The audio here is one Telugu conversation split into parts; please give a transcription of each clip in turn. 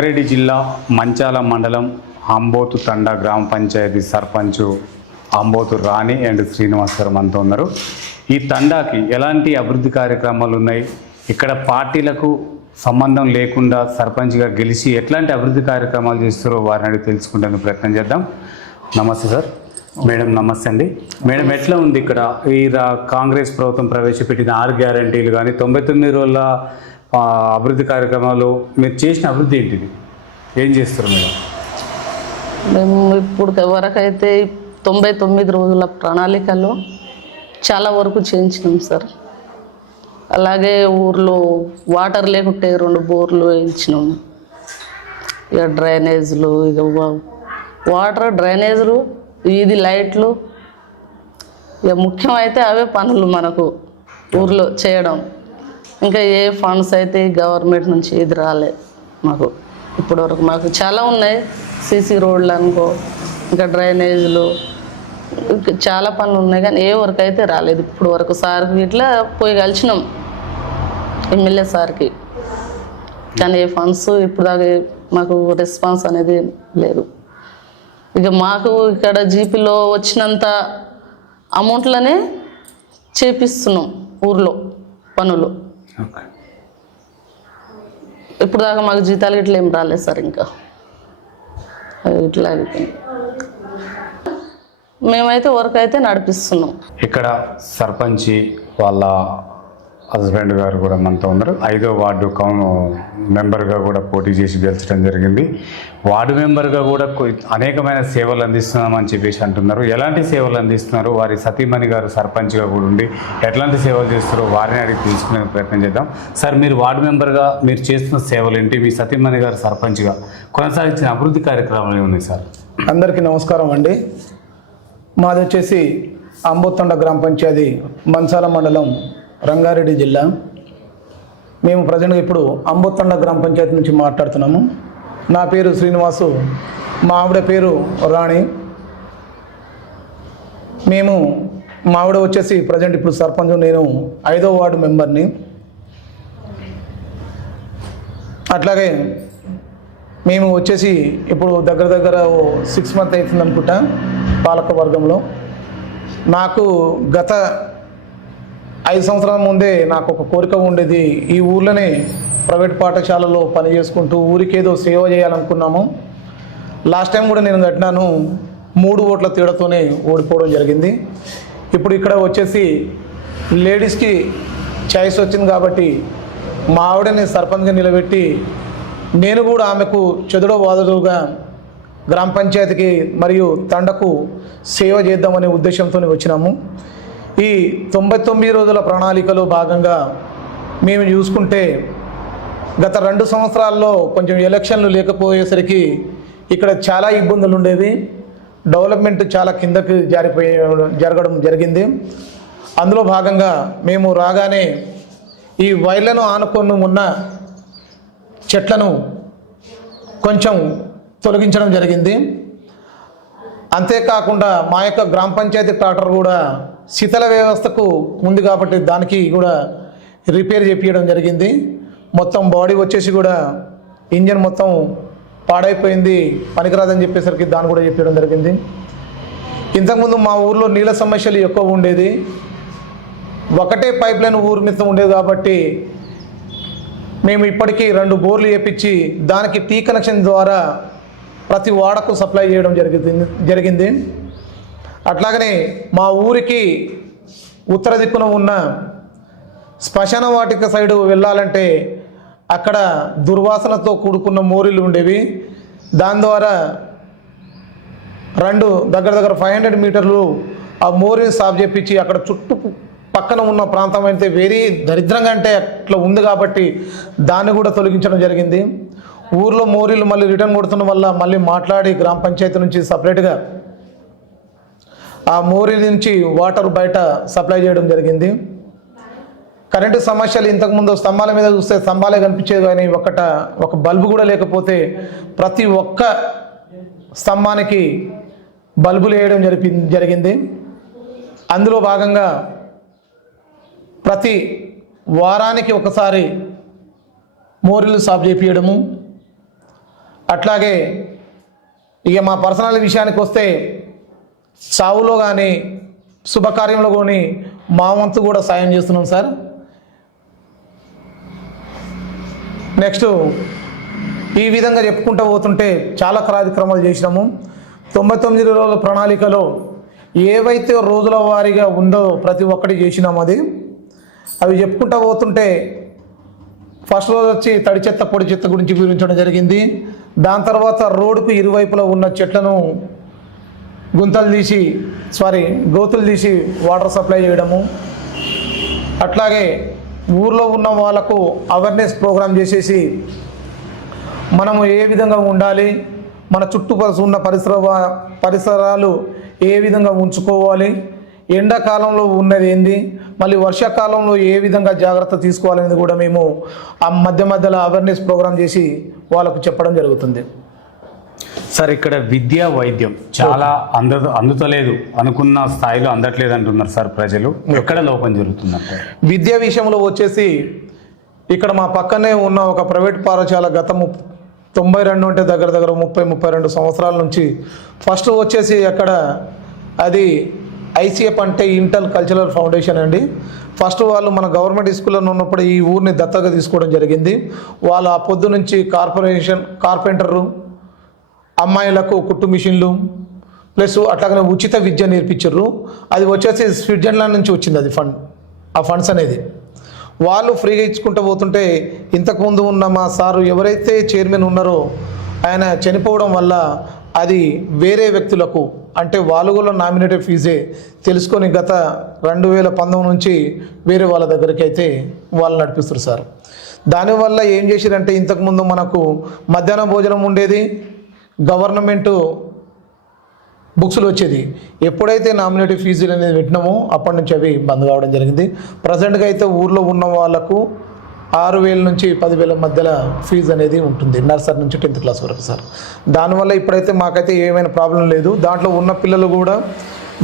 రంగారెడ్డి జిల్లా మంచాల మండలం అంబోతు తండా గ్రామ పంచాయతీ సర్పంచ్ అంబోతు రాణి అండ్ శ్రీనివాస్ గారు మనతో ఉన్నారు. ఈ తండాకి ఎలాంటి అభివృద్ధి కార్యక్రమాలు ఉన్నాయి, ఇక్కడ పార్టీలకు సంబంధం లేకుండా సర్పంచ్గా గెలిచి ఎట్లాంటి అభివృద్ధి కార్యక్రమాలు చేస్తారో వారిని అడిగి తెలుసుకుంటే ప్రయత్నం చేద్దాం. నమస్తే సార్. మేడం నమస్తే అండి. మేడం ఎట్లా ఉంది ఇక్కడ ఈ కాంగ్రెస్ ప్రభుత్వం ప్రవేశపెట్టిన 6 గ్యారంటీలు కానీ 99 రోజుల అభివృద్ధి కార్యక్రమాలు మీరు చేసిన అభివృద్ధి ఏంటిది, ఏం చేస్తారు మేడం? మేము ఇప్పుడు వరకైతే 99 రోజుల ప్రణాళికలో చాలా వరకు చేయించినాం సార్. అలాగే ఊర్లో వాటర్ లేకుంటే 2 బోర్లు వేయించినాం. ఇక డ్రైనేజ్లు, ఇక వాటర్ డ్రైనేజ్లు, వీధి లైట్లు, ఇక ముఖ్యమైతే అవే పనులు మనకు ఊర్లో చేయడం. ఇంకా ఏ ఫండ్స్ అయితే గవర్నమెంట్ నుంచి ఇది రాలే మాకు ఇప్పటివరకు. మాకు చాలా ఉన్నాయి, సీసీ రోడ్లు అనుకో, ఇంకా డ్రైనేజ్లు, చాలా పనులు ఉన్నాయి, కానీ ఏ వరకు అయితే రాలేదు ఇప్పుడు వరకు. సార్కి ఇట్లా పోయి కలిసినాం ఎమ్మెల్యే సార్కి, కానీ ఏ ఫండ్స్ ఇప్పుడు దాకా మాకు రెస్పాన్స్ అనేది లేదు. ఇక మాకు ఇక్కడ జీపీలో వచ్చినంత అమౌంట్లనే చేపిస్తున్నాం ఊర్లో పనులు. ఇప్పుడు దాకా మాకు జీతాలు ఇట్లా ఏం రాలేదు సార్. ఇంకా ఇట్లా మేమైతే వర్క్ అయితే నడిపిస్తున్నాం. ఇక్కడ సర్పంచి వాళ్ళ హస్బెండ్ గారు కూడా మనతో ఉన్నారు. 5వ వార్డు మెంబర్గా కూడా పోటీ చేసి గెలిచడం జరిగింది. వార్డు మెంబర్గా కూడా అనేకమైన సేవలు అందిస్తున్నామని చెప్పేసి అంటున్నారు. ఎలాంటి సేవలు అందిస్తున్నారు, వారి సతీమణి గారు సర్పంచ్గా కూడా ఉండి ఎట్లాంటి సేవలు చేస్తారో వారిని అడిగి తెలుసుకునే ప్రయత్నం చేద్దాం. సార్, మీరు వార్డు మెంబర్గా మీరు చేస్తున్న సేవలు ఏంటి, మీ సతీమణి గారు సర్పంచ్గా కొనసాగించిన అభివృద్ధి కార్యక్రమాలు ఉన్నాయి సార్? అందరికీ నమస్కారం అండి. మాది వచ్చేసి అంబోతండ గ్రామ పంచాయతీ మంచాల మండలం రంగారెడ్డి జిల్లా. మేము ప్రజెంట్గా ఇప్పుడు అంబోతండ గ్రామ పంచాయతీ నుంచి మాట్లాడుతున్నాము. నా పేరు శ్రీనివాసు, మా ఆవిడ పేరు రాణి. మా ఆవిడ వచ్చేసి ప్రజెంట్ ఇప్పుడు సర్పంచ్, నేను 5వ వార్డు మెంబర్ని. అట్లాగే మేము వచ్చేసి ఇప్పుడు దగ్గర 6 మంత్ అవుతుంది అనుకుంటా పాలక వర్గంలో. నాకు గత 5 సంవత్సరాల ముందే నాకు ఒక కోరిక ఉండేది, ఈ ఊర్లోనే ప్రైవేట్ పాఠశాలలో పని చేసుకుంటూ ఊరికేదో సేవ చేయాలనుకున్నాము. లాస్ట్ టైం కూడా నేను కట్టినాను, 3 ఓట్ల తేడాతోనే ఓడిపోవడం జరిగింది. ఇప్పుడు ఇక్కడ వచ్చేసి లేడీస్కి ఛాయిస్ వచ్చింది కాబట్టి మా ఆవిడని సర్పంచ్గా నిలబెట్టి నేను కూడా ఆమెకు చెదుడో వాదుడుగా గ్రామ పంచాయతీకి మరియు తండకు సేవ చేద్దామనే ఉద్దేశంతో వచ్చినాము. ఈ 99 రోజుల ప్రణాళికలో భాగంగా మేము చూసుకుంటే గత 2 సంవత్సరాల్లో కొంచెం ఎలక్షన్లు లేకపోయేసరికి ఇక్కడ చాలా ఇబ్బందులు ఉండేవి. డెవలప్మెంట్ చాలా కిందకి జరగడం జరిగింది. అందులో భాగంగా మేము రాగానే ఈ వైర్లను ఆనుకొని ఉన్న చెట్లను కొంచెం తొలగించడం జరిగింది. అంతేకాకుండా మా యొక్క గ్రామ పంచాయతీ ట్రాక్టర్ కూడా శీతల వ్యవస్థకు ఉంది కాబట్టి దానికి కూడా రిపేర్ చేపించడం జరిగింది. మొత్తం బాడీ వచ్చేసి కూడా ఇంజన్ మొత్తం పాడైపోయింది, పనికిరాదని చెప్పేసరికి దాన్ని కూడా చెప్పడం జరిగింది. ఇంతకుముందు మా ఊర్లో నీళ్ళ సమస్యలు ఎక్కువ ఉండేది. ఒకటే పైప్ లైన్ ఊరి మీద ఉండేది కాబట్టి మేము ఇప్పటికీ 2 బోర్లు వేపించి దానికి టీ కనెక్షన్ ద్వారా ప్రతి వాడకు సప్లై చేయడం జరిగింది. అట్లాగనే మా ఊరికి ఉత్తర దిక్కున ఉన్న శ్మశాన వాటిక సైడు వెళ్ళాలంటే అక్కడ దుర్వాసనతో కూడుకున్న మోరీలు ఉండేవి. దాని ద్వారా దగ్గర 500 మీటర్లు ఆ మోరీని సాఫ్ చేపించి అక్కడ చుట్టూ పక్కన ఉన్న ప్రాంతం అయితే వేరే దరిద్రంగా అంటే అట్లా ఉంది కాబట్టి దాన్ని కూడా తొలగించడం జరిగింది. ఊర్లో మోరీలు మళ్ళీ రిటర్న్ కొడుతున్న వల్ల మళ్ళీ మాట్లాడి గ్రామ పంచాయతీ నుంచి సపరేట్గా ఆ మోరీ నుంచి వాటర్ బయట సప్లై చేయడం జరిగింది. కరెంటు సమస్యలు ఇంతకుముందు స్తంభాల మీద చూస్తే స్తంభాలే కనిపించేది, కానీ ఒక బల్బు కూడా లేకపోతే ప్రతి ఒక్క స్తంభానికి బల్బులు వేయడం జరిగింది. అందులో భాగంగా ప్రతి వారానికి ఒకసారి మోరీలు సాఫ్ చేయించడము, అట్లాగే ఇక మా పర్సనల్ విషయానికి వస్తే సావులో కానీ శుభకార్యంలో కానీ మా వంతు కూడా సాయం చేస్తున్నాం సార్. నెక్స్ట్ ఈ విధంగా చెప్పుకుంటూ పోతుంటే చాలా కార్యక్రమాలు చేసినాము. 99 రోజుల ప్రణాళికలో ఏవైతే రోజుల వారీగా ఉందో ప్రతి ఒక్కటి చేసినాము. అవి చెప్పుకుంటూ పోతుంటే ఫస్ట్ రోజు వచ్చి తడి చెత్త పొడి చెత్త గురించి వివరించడం జరిగింది. దాని తర్వాత రోడ్డుకు ఇరువైపులా ఉన్న చెట్లను గోతులు తీసి వాటర్ సప్లై చేయడము. అట్లాగే ఊర్లో ఉన్న వాళ్ళకు అవేర్నెస్ ప్రోగ్రామ్ చేసేసి మనము ఏ విధంగా ఉండాలి, మన చుట్టుపక్కల ఉన్న పరిసరాలు ఏ విధంగా ఉంచుకోవాలి, ఎండాకాలంలో ఉన్నది ఏంది, మళ్ళీ వర్షాకాలంలో ఏ విధంగా జాగ్రత్త తీసుకోవాలనేది కూడా మేము ఆ మధ్యలో అవేర్నెస్ ప్రోగ్రామ్ చేసి వాళ్ళకు చెప్పడం జరుగుతుంది. సార్ ఇక్కడ విద్యా వైద్యం చాలా అందుతలేదు, అనుకున్న స్థాయిలో అందట్లేదు అంటున్నారు సార్ ప్రజలు. ఎక్కడ లోపం జరుగుతుందంటే విద్యా విషయంలో వచ్చేసి ఇక్కడ మా పక్కనే ఉన్న ఒక ప్రైవేట్ పాఠశాల గత 92 అంటే దగ్గర 32 సంవత్సరాల నుంచి ఫస్ట్ వచ్చేసి అక్కడ అది ఐసిఎఫ్ అంటే ఇంటర్ కల్చరల్ ఫౌండేషన్ అండి. ఫస్ట్ వాళ్ళు మన గవర్నమెంట్ స్కూల్లో ఉన్నప్పుడు ఈ ఊరిని దత్తగా తీసుకోవడం జరిగింది. వాళ్ళు ఆ పొద్దు నుంచి కార్పెంటరు, అమ్మాయిలకు కుట్టు మిషన్లు ప్లస్ అట్లాగనే ఉచిత విద్య నేర్పించారు. అది వచ్చేసి స్విట్జర్లాండ్ నుంచి వచ్చింది అది ఆ ఫండ్స్ అనేది వాళ్ళు ఫ్రీగా ఇచ్చుకుంటూ పోతుంటే ఇంతకుముందు ఉన్న మా సారు ఎవరైతే చైర్మన్ ఉన్నారో ఆయన చనిపోవడం వల్ల అది వేరే వ్యక్తులకు అంటే వాళ్ళు కూడా నామినేటెడ్ ఫీజే తెలుసుకొని గత 2019 నుంచి వేరే వాళ్ళ దగ్గరికి అయితే వాళ్ళు నడిపిస్తారు సార్. దానివల్ల ఏం చేశారంటే ఇంతకుముందు మనకు మధ్యాహ్న భోజనం ఉండేది, గవర్నమెంటు బుక్స్లు వచ్చేది. ఎప్పుడైతే నామినేటివ్ ఫీజులు అనేది పెట్టినామో అప్పటి నుంచి అవి బంద్ కావడం జరిగింది. ప్రజెంట్గా అయితే ఊర్లో ఉన్న వాళ్ళకు 6,000 నుంచి 10,000 మధ్యలో ఫీజు అనేది ఉంటుంది నర్సరీ నుంచి 10th క్లాస్ వరకు సార్. దానివల్ల ఇప్పుడైతే మాకైతే ఏమైనా ప్రాబ్లం లేదు. దాంట్లో ఉన్న పిల్లలు కూడా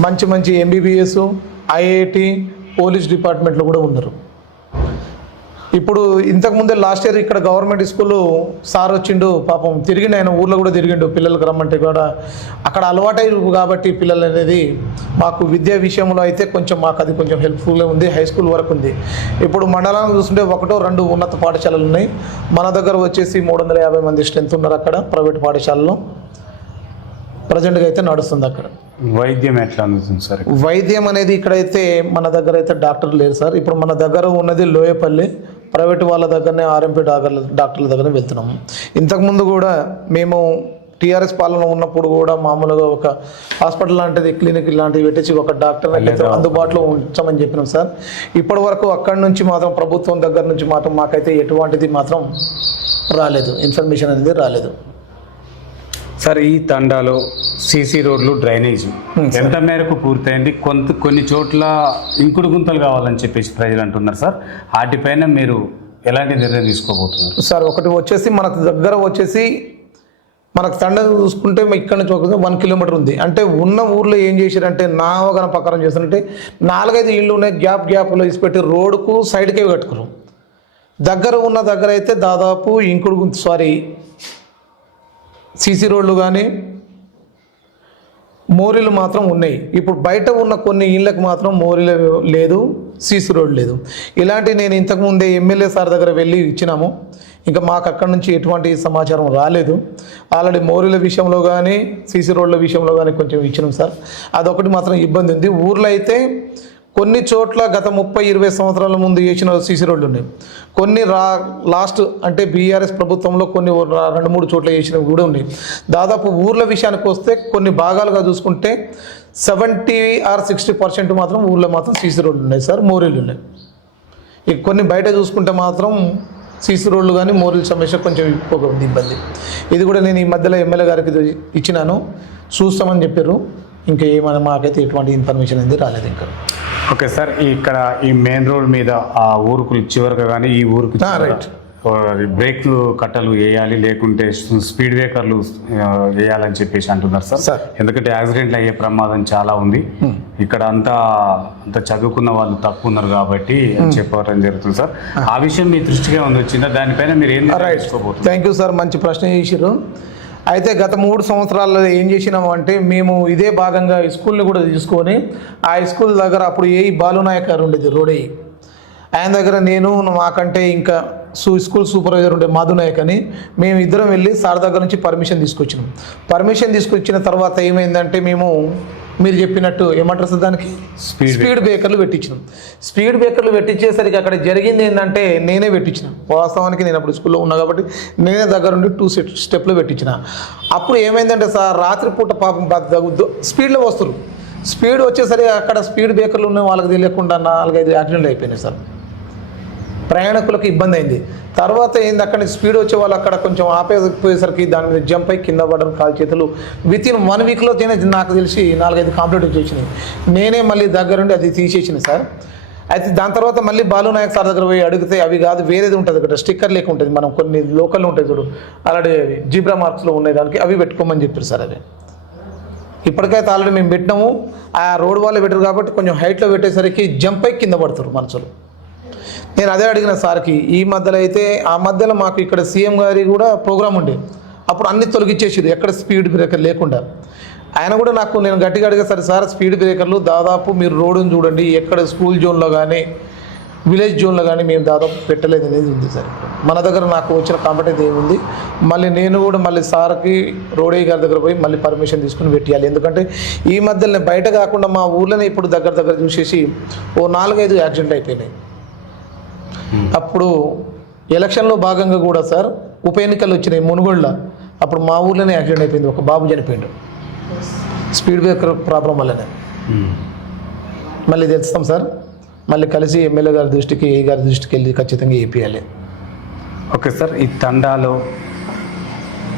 మంచి MBBS, IIT, పోలీస్ డిపార్ట్మెంట్లో కూడా ఉన్నారు. ఇప్పుడు ఇంతకుముందే లాస్ట్ ఇయర్ ఇక్కడ గవర్నమెంట్ స్కూల్లో సార్ వచ్చిండు, పాపం తిరిగిండు, ఆయన ఊర్లో కూడా తిరిగిండు పిల్లలకు రమ్మంటే కూడా అక్కడ అలవాటైరు కాబట్టి పిల్లలు అనేది మాకు విద్యా విషయంలో అయితే కొంచెం మాకు అది కొంచెం హెల్ప్ఫుల్గా ఉంది. హై స్కూల్ వరకు ఉంది. ఇప్పుడు మండలాన్ని చూస్తుంటే 1-2 ఉన్నత పాఠశాలలు ఉన్నాయి. మన దగ్గర వచ్చేసి 350 మంది స్ట్రెంత్ ఉన్నారు అక్కడ ప్రైవేట్ పాఠశాలలో. ప్రజెంట్గా అయితే నడుస్తుంది అక్కడ. వైద్యం ఎట్లా అందుతుంది సార్? వైద్యం అనేది ఇక్కడైతే మన దగ్గర అయితే డాక్టర్ లేరు సార్. ఇప్పుడు మన దగ్గర ఉన్నది లోయపల్లి ప్రైవేట్ వాళ్ళ దగ్గరనే RMP డాక్టర్ల దగ్గర వెళ్తున్నాము. ఇంతకుముందు కూడా మేము TRS పాలన ఉన్నప్పుడు కూడా మామూలుగా ఒక హాస్పిటల్ లాంటిది క్లినిక్ లాంటివి పెట్టేసి ఒక డాక్టర్ అందుబాటులో ఉంచమని చెప్పినాం సార్. ఇప్పటి వరకు అక్కడి నుంచి మాత్రం ప్రభుత్వం దగ్గర నుంచి మాత్రం మాకైతే ఎటువంటిది మాత్రం రాలేదు, ఇన్ఫర్మేషన్ అనేది రాలేదు సార్. ఈ తండాలో సీసీ రోడ్లు, డ్రైనేజీ ఎంత మేరకు పూర్తయింది? కొన్ని చోట్ల ఇంకుడు గుంతలు కావాలని చెప్పేసి ప్రజలు అంటున్నారు సార్. వాటిపైన మీరు ఎలాంటి నిర్ణయం తీసుకోబోతున్నారు సార్? ఒకటి వచ్చేసి మనకు దగ్గర వచ్చేసి మనకు తండ చూసుకుంటే ఇక్కడ నుంచి 1 కిలోమీటర్ ఉంది. అంటే ఉన్న ఊర్లో ఏం చేశారంటే నా అవగాహన ప్రకారం చేస్తుంటే 4-5 ఇళ్ళు ఉన్నాయి, గ్యాప్లో ఇసిపెట్టి రోడ్డుకు సైడ్కే కట్టుకున్నారు. దగ్గర అయితే దాదాపు సీసీ రోడ్లు కానీ మోరీలు మాత్రం ఉన్నాయి. ఇప్పుడు బయట ఉన్న కొన్ని ఇళ్ళకి మాత్రం మోరీలు లేదు, సీసీ రోడ్ లేదు. ఇలాంటి నేను ఇంతకుముందే ఎమ్మెల్యే సార్ దగ్గర వెళ్ళి ఇచ్చినాము. ఇంకా మాకు అక్కడి నుంచి ఎటువంటి సమాచారం రాలేదు. ఆల్రెడీ మోరీల విషయంలో కానీ సీసీ రోడ్ల విషయంలో కానీ కొంచెం ఇచ్చినాం సార్. అదొకటి మాత్రం ఇబ్బంది ఉంది. ఊర్లో అయితే కొన్ని చోట్ల గత 30-20 సంవత్సరాల ముందు వేసిన సీసీ రోడ్లు ఉన్నాయి. కొన్ని లాస్ట్ అంటే BRS ప్రభుత్వంలో కొన్ని 2-3 చోట్ల వేసినవి కూడా ఉన్నాయి. దాదాపు ఊర్ల విషయానికి వస్తే కొన్ని భాగాలుగా చూసుకుంటే 70 or 60% మాత్రం ఊర్లో మాత్రం సీసీ రోడ్లు ఉన్నాయి సార్, మోరీలు ఉన్నాయి. ఇక కొన్ని బయట చూసుకుంటే మాత్రం సీసీ రోడ్లు కానీ మోరీల సమస్య కొంచెం ఎక్కువగా ఉంది, ఇబ్బంది. ఇది కూడా నేను ఈ మధ్యలో ఎమ్మెల్యే గారికి ఇచ్చినాను, చూస్తామని చెప్పారు. ఇంకా ఏమైనా మాకైతే ఎటువంటి ఇన్ఫర్మేషన్ అనేది రాలేదు ఇంకా. ఓకే సార్, ఇక్కడ ఈ మెయిన్ రోడ్ మీద ఆ ఊరుకు చివరిగా కానీ ఈ ఊరికి రైట్ బ్రేక్ కట్టలు వేయాలి, లేకుంటే స్పీడ్ బ్రేకర్లు వేయాలని చెప్పేసి అంటున్నారు సార్. ఎందుకంటే యాక్సిడెంట్లు అయ్యే ప్రమాదం చాలా ఉంది. ఇక్కడ అంత చదువుకున్న వాళ్ళు తక్కువ ఉన్నారు కాబట్టి చెప్పడం జరుగుతుంది సార్. ఆ విషయం మీ దృష్టిగా వచ్చిందా? దానిపైన మీరు ఏం తీసుకోబోతున్నారు? థ్యాంక్ యూ సార్, మంచి ప్రశ్న చేశారు. అయితే గత 3 సంవత్సరాల్లో ఏం చేసినాము అంటే మేము ఇదే భాగంగా ఈ స్కూల్ని కూడా తీసుకొని ఆ స్కూల్ దగ్గర అప్పుడు ఏ బాలునాయక్ గారు ఉండేది రోడే, ఆయన దగ్గర నేను మాకంటే ఇంకా స్కూల్ సూపర్వైజర్ ఉండే మాధునాయక్ అని మేము ఇద్దరం వెళ్ళి సార్ దగ్గర నుంచి పర్మిషన్ తీసుకొచ్చినాం. పర్మిషన్ తీసుకొచ్చిన తర్వాత ఏమైందంటే మేము మీరు చెప్పినట్టు ఏమంటారు సార్ దానికి స్పీడ్ బ్రేకర్లు పెట్టించినాం. స్పీడ్ బ్రేకర్లు పెట్టించేసరికి అక్కడ జరిగింది ఏంటంటే నేనే పెట్టించిన, వాస్తవానికి నేను అప్పుడు స్కూల్లో ఉన్నా కాబట్టి నేనే దగ్గర ఉండి 2 స్టెప్లు పెట్టించిన. అప్పుడు ఏమైందంటే సార్ రాత్రిపూట పాపం స్పీడ్లో వస్తారు, స్పీడ్ వచ్చేసరికి అక్కడ స్పీడ్ బ్రేకర్లు ఉన్న వాళ్ళకి తెలియకుండా 4-5 యాక్సిడెంట్లు అయిపోయినాయి సార్. ప్రయాణికులకు ఇబ్బంది అయింది. తర్వాత ఏంది అక్కడ స్పీడ్ వచ్చే వాళ్ళు అక్కడ కొంచెం ఆపేపోయేసరికి దాని మీద జంప్ అయి కింద పడడం, కాలు చేతులు వితిన్ 1 వీక్లో నాకు తెలిసి 4-5 కంప్లీట్ వచ్చేసినాయి. నేనే మళ్ళీ దగ్గరుండి అది తీసేసిన సార్. అయితే దాని తర్వాత మళ్ళీ బాలునాయక్ సార్ దగ్గర పోయి అడిగితే అవి కాదు వేరేది ఉంటుంది అక్కడ స్టిక్కర్ లేక ఉంటుంది, మనం కొన్ని లోకల్ ఉంటాయి చూడు అలాంటి జీబ్రా మార్క్స్లో ఉన్నాయి దానికి అవి పెట్టుకోమని చెప్పారు సార్. అవి ఇప్పటికైతే ఆల్రెడీ మేము పెట్టినాము. ఆ రోడ్ వాళ్ళే పెట్టారు కాబట్టి కొంచెం హైట్లో పెట్టేసరికి జంప్ అయి కింద పడతారు మనుషులు. నేను అదే అడిగిన సార్కి. ఈ మధ్యలో అయితే ఆ మధ్యలో మాకు ఇక్కడ సీఎం గారి కూడా ప్రోగ్రామ్ ఉండే, అప్పుడు అన్ని తొలగించేసారు ఎక్కడ స్పీడ్ బ్రేకర్ లేకుండా. ఆయన కూడా నేను గట్టిగా అడిగేసరి సార్ స్పీడ్ బ్రేకర్లు దాదాపు మీరు రోడ్డును చూడండి ఎక్కడ స్కూల్ జోన్లో కానీ విలేజ్ జోన్లో కానీ మేము దాదాపు పెట్టలేదు అనేది ఉంది సార్. మన దగ్గర నాకు వచ్చిన కాంపిటెన్స్ ఏముంది, మళ్ళీ నేను కూడా మళ్ళీ సార్కి రోడయ్య గారి దగ్గర పోయి మళ్ళీ పర్మిషన్ తీసుకుని పెట్టాలి. ఎందుకంటే ఈ మధ్యలో బయట కాకుండా మా ఊర్లోనే ఇప్పుడు దగ్గర చూసేసి 4-5 యాక్సిడెంట్ అయిపోయినాయి. అప్పుడు ఎలక్షన్లో భాగంగా కూడా సార్ ఉప ఎన్నికలు వచ్చినాయి మునుగోడులో, అప్పుడు మా ఊర్లోనే యాక్సిడెంట్ అయిపోయింది, ఒక బాబు చనిపోయిండు స్పీడ్ బ్రేకర్ ప్రాబ్లం వల్లనే. మళ్ళీ తెస్తాం సార్, మళ్ళీ కలిసి ఎమ్మెల్యే గారి దృష్టికి ఏ గారి దృష్టికి వెళ్ళి ఖచ్చితంగా వేపియాలి. ఓకే సార్, ఈ తండాలో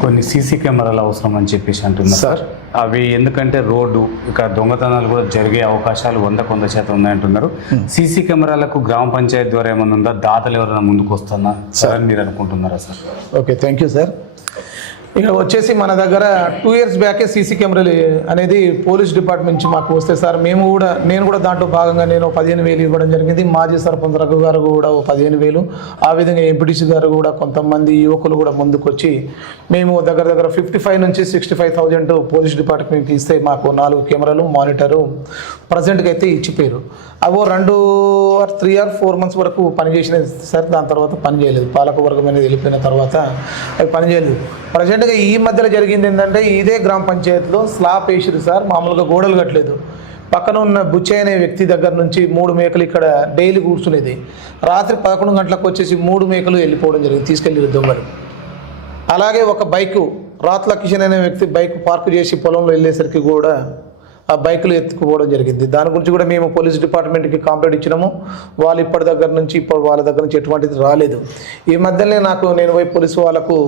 కొన్ని సీసీ కెమెరాలు అవసరం అని చెప్పేసి అంటున్నారు సార్. అవి ఎందుకంటే రోడ్డు ఇక దొంగతనాలు కూడా జరిగే అవకాశాలు 100% ఉన్నాయంటున్నారు. సీసీ కెమెరాలకు గ్రామ పంచాయతీ ద్వారా ఏమైనా ఉందా, దాతలు ఎవరైనా ముందుకు వస్తున్నా సార్ అని మీరు అనుకుంటున్నారా sir? Okay, thank you sir. ఇక వచ్చేసి మన దగ్గర 2 years బ్యాకే సీసీ కెమెరాలు అనేది పోలీస్ డిపార్ట్మెంట్ నుంచి మాకు వస్తే సార్ నేను కూడా దాంట్లో భాగంగా నేను 15,000 ఇవ్వడం జరిగింది. మాజీ సర్పంచ్ రఘు గారు కూడా 15,000, ఆ విధంగా ఎంపీటీసీ గారు కూడా కొంతమంది యువకులు కూడా ముందుకు వచ్చి మేము దగ్గర 55 నుంచి 65,000 పోలీస్ డిపార్ట్మెంట్కి ఇస్తే మాకు 4 కెమెరాలు మానిటరు ప్రజెంట్గా అయితే ఇచ్చిపోయారు. అవో 2 or 3 or 4 months వరకు పనిచేసినది సార్. దాని తర్వాత పని చేయలేదు, పాలక వర్గం అనేది వెళ్ళిపోయిన తర్వాత అవి పనిచేయలేదు. ప్రజెంట్గా ఈ మధ్యలో జరిగింది ఏంటంటే ఇదే గ్రామ పంచాయతీలో స్లాబ్ వేసిరు సార్, మామూలుగా గోడలు కట్టలేదు. పక్కన ఉన్న బుచ్చయ్య అనే వ్యక్తి దగ్గర నుంచి 3 మేకలు ఇక్కడ డైలీ కూర్చునేది. రాత్రి 11 గంటలకు వచ్చేసి 3 మేకలు వెళ్ళిపోవడం జరిగింది, తీసుకెళ్ళి దొంగలు. అలాగే ఒక బైకు రాత్ల కిషన్ అనే వ్యక్తి బైక్ పార్క్ చేసి పొలంలో వెళ్ళేసరికి కూడా ఆ బైకులు ఎత్తుకుపోవడం జరిగింది. దాని గురించి కూడా మేము పోలీస్ డిపార్ట్మెంట్కి కంప్లైంట్ ఇచ్చినాము. వాళ్ళు వాళ్ళ దగ్గర నుంచి ఎటువంటిది రాలేదు. ఈ మధ్యనే నేను పోయి పోలీసు వాళ్ళకు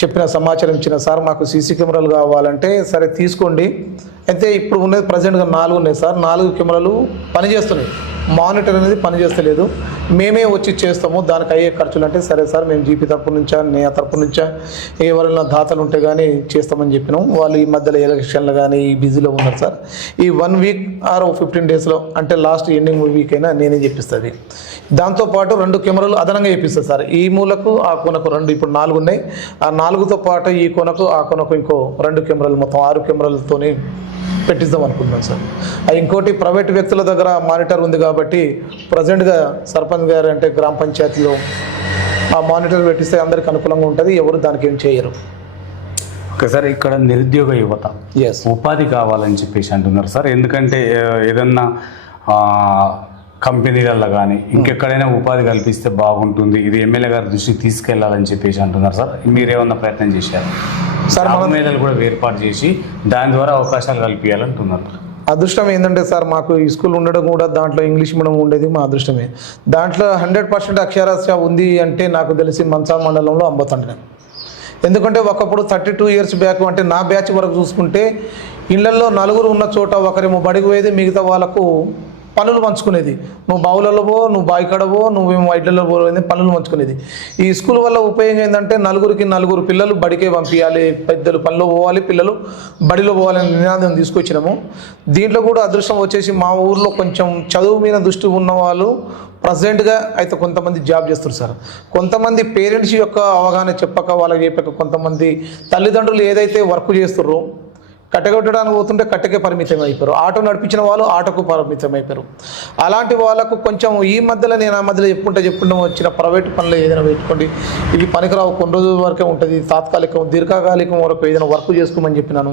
చెప్పిన సమాచారం ఇచ్చిన, సార్ మాకు సీసీ కెమెరాలు కావాలంటే సరే తీసుకోండి. అయితే ఇప్పుడు ఉన్నది ప్రజెంట్గా 4 ఉన్నాయి సార్. 4 కెమెరాలు పనిచేస్తున్నాయి, మానిటర్ అనేది పనిచేస్తలేదు. మేమే వచ్చి చేస్తాము, దానికి అయ్యే ఖర్చులు అంటే సరే సార్ మేము జీపీ తరపు నుంచా నేను తరపు నుంచా ఎవరైనా దాతలు ఉంటే కానీ చేస్తామని చెప్పినాం. వాళ్ళు ఈ మధ్యలో ఎలక్షన్లు కానీ ఈ బిజీలో ఉన్నారు సార్. ఈ 1 week or 15 daysలో అంటే లాస్ట్ ఎండింగ్ వీక్ అయినా నేనే చెప్పిస్తుంది. దాంతోపాటు 2 కెమెరాలు అదనంగా చేపిస్తుంది సార్. ఈ మూలకు ఆ కొనకు 2, ఇప్పుడు 4 ఉన్నాయి. ఆ 4తో పాటు ఈ కొనకు ఆ కొనకు ఇంకో 2 కెమెరాలు, మొత్తం 6 కెమెరాలతోనే పెట్టిద్దాం అనుకుంటున్నాం సార్. ఇంకోటి ప్రైవేట్ వ్యక్తుల దగ్గర మానిటర్ ఉంది కాబట్టి ప్రజెంట్గా సర్పంచ్ గారు అంటే గ్రామ పంచాయతీలో ఆ మానిటర్ పెట్టిస్తే అందరికి అనుకూలంగా ఉంటుంది, ఎవరు దానికి ఏం చేయరు. ఓకే సార్, ఇక్కడ నిరుద్యోగ యువత ఉపాధి కావాలని చెప్పేసి అంటున్నారు సార్. ఎందుకంటే ఏదన్నా కంపెనీలలో కానీ ఇంకెక్కడైనా ఉపాధి కల్పిస్తే బాగుంటుంది, ఇది ఎమ్మెల్యే గారి దృష్టికి తీసుకెళ్లాలని చెప్పేసి అంటున్నారు సార్. మీరేమన్నా ప్రయత్నం చేశారు సార్? మేళలు కూడా ఏర్పాటు చేసి దాని ద్వారా అవకాశాలు కల్పించాలంటున్నారు. అదృష్టం ఏంటంటే సార్ మాకు ఈ స్కూల్ ఉండడం కూడా దాంట్లో ఇంగ్లీష్ మీడియం ఉండేది, మా అదృష్టమే. దాంట్లో 100% అక్షరాస్యత ఉంది అంటే నాకు తెలిసి మంచాల మండలంలో అంబతండనే. ఎందుకంటే ఒకప్పుడు 32 years బ్యాక్ అంటే నా బ్యాచ్ వరకు చూసుకుంటే ఇళ్లలో 4 ఉన్న చోట ఒకరేమో బడికి పోయేది, మిగతా వాళ్ళకు పనులు పంచుకునేది. నువ్వు బావులలో పో, నువ్వు బావి కడవో, నువ్వేమో ఐడ్లలో పోయింది, పనులు పంచుకునేది. ఈ స్కూల్ వల్ల ఉపయోగం ఏంటంటే 4 పిల్లలు బడికే పంపించాలి, పెద్దలు పనిలో పోవాలి, పిల్లలు బడిలో పోవాలని నినాదం తీసుకొచ్చినాము. దీంట్లో కూడా అదృష్టం వచ్చేసి మా ఊర్లో కొంచెం చదువు మీద దృష్టి ఉన్న వాళ్ళు ప్రజెంట్గా అయితే కొంతమంది జాబ్ చేస్తారు సార్. కొంతమంది పేరెంట్స్ యొక్క అవగాహన చెప్పక వాళ్ళకి చెప్పక కొంతమంది తల్లిదండ్రులు ఏదైతే వర్క్ చేస్తారో కట్టగొట్టడానికి పోతుంటే కట్టకే పరిమితం అయిపోయారు. ఆటో నడిపించిన వాళ్ళు ఆటోకు పరిమితం అయిపోయారు. అలాంటి వాళ్ళకు కొంచెం ఈ మధ్యలో నేను ఆ మధ్యలో చెప్పుకుంటూ వచ్చిన ప్రైవేట్ పనులు ఏదైనా పెట్టుకోండి, ఇవి పనికిరావు, కొన్ని రోజుల వరకే ఉంటుంది, తాత్కాలికం దీర్ఘకాలికం వరకు ఏదైనా వర్క్ చేసుకోమని చెప్పినాను.